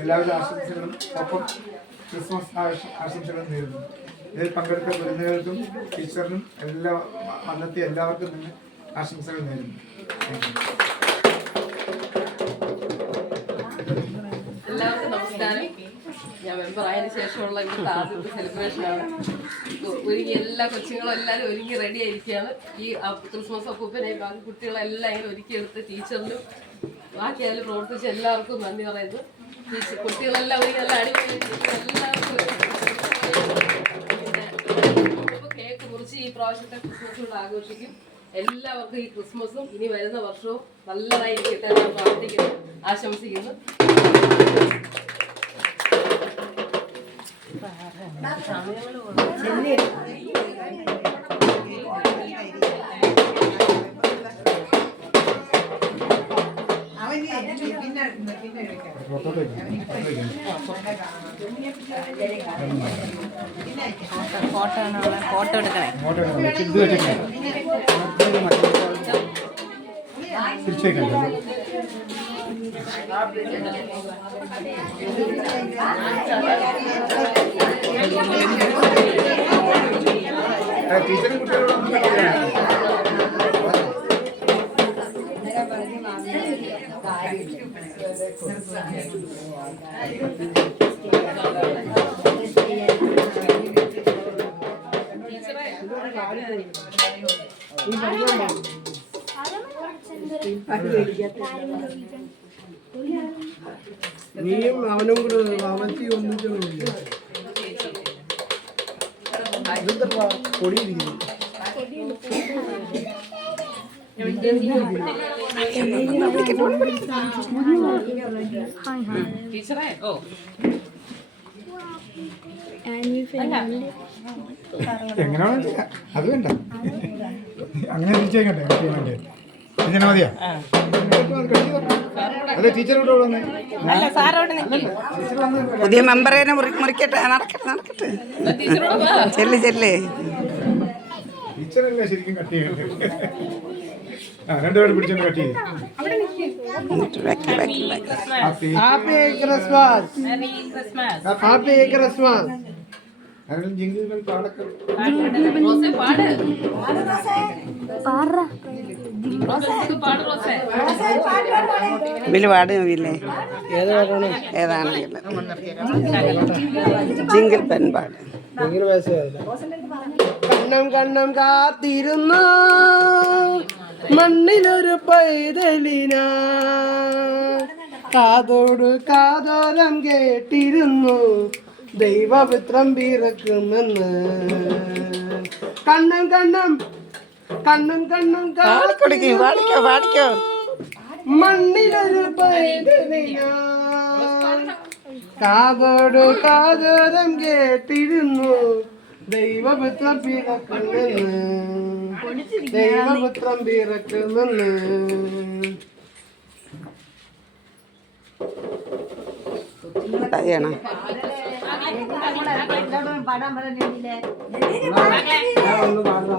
എല്ലാവിധ ആശംസകളും ഒപ്പം ക്രിസ്മസ് ആശംസകളും നേരുന്നു. ഇതിൽ പങ്കെടുത്ത വിരുന്നുകൾക്കും ടീച്ചറിനും വന്നെത്തിയ എല്ലാവർക്കും തന്നെ ആശംസകൾ നേരുന്നു. എല്ലാവർക്കും നമസ്കാരം. ഞാൻ മെമ്പർ ആയതിനു ശേഷമുള്ള ഇവിടുത്തെ ആദ്യത്തെ സെലിബ്രേഷനാണ്. ഒരുങ്ങി എല്ലാ കൊച്ചുങ്ങളും എല്ലാവരും ഒരുങ്ങി റെഡി ആയിരിക്കുകയാണ്. ഈ ക്രിസ്മസ് അപ്പൂപ്പനെ ബാക്കി കുട്ടികളെല്ലാം ഇങ്ങനെ ഒരുക്കിയെടുത്ത് ടീച്ചറിനും ബാക്കി അതിൽ പ്രവർത്തിച്ച എല്ലാവർക്കും നന്ദി പറയുന്നു. കുട്ടികളെല്ലാം ഒരുങ്ങി നല്ല അടിപൊളി എല്ലാവർക്കും കേക്ക് മുറിച്ച് ഈ പ്രാവശ്യത്തെ ക്രിസ്മസ് കൂടെ ആഘോഷിക്കും. എല്ലാവർക്കും ഈ ക്രിസ്മസും ഇനി വരുന്ന വർഷവും നല്ലതായിരിക്കട്ടെ ഞാൻ പ്രാർത്ഥിക്കുന്നു, ആശംസിക്കുന്നു. ഫോട്ടോ എടുക്കണേ. ടീച്ചറും കുട്ടികളോടൊന്നും നീയും അവനും കൂടെ അവത്തി ഒന്നിച്ചില്ല പൊടിയിരിക്കുന്നു. എങ്ങനെയാണോ അത് വേണ്ട, അങ്ങനെ തിരിച്ചേക്കട്ടെ. വേണ്ടേ ഇതിനെ മതിയാ? അല്ല ടീച്ചറോട് വന്നേ. പുതിയ മെമ്പറേനെ മുറിക്കട്ടെ. നടക്കട്ടെ നടക്കട്ടെ. ചെല്ലേ ടീച്ചറല്ലേ ശരിക്കും കട്ട് ചെയ്യണ്ടേ? രണ്ടുപേരും പിടിച്ചോണ്ട് കട്ട് ചെയ്യും. Happy Christmas. Happy Christmas. Jingle പാടൊക്കെ ബില് പാടുന്നില്ലേ? ഏതാണെങ്കിലും ജിങ്കിൾ പെൻ പാട്. കണ്ണം കണ്ണം കാത്തിരുന്നു മണ്ണിലൊരു പൈതലിന, കാതോട് കാതോരം കേട്ടിരുന്നു ദൈവപുത്രം പിറക്കുമെന്ന്. കണ്ണം കണ്ണം കണ്ണം കണ്ണം പാടിക്കോ. മണ്ണിലൊരു പൈതലിന, കാതോട് കാതോരം കേട്ടിരുന്നു ദൈവപുത്രം പിറക്കുമെന്ന്. ദൈവപുത്രം പിറക്കുമെന്ന്. ചെയ്യണം. ഒന്ന് പാടാ.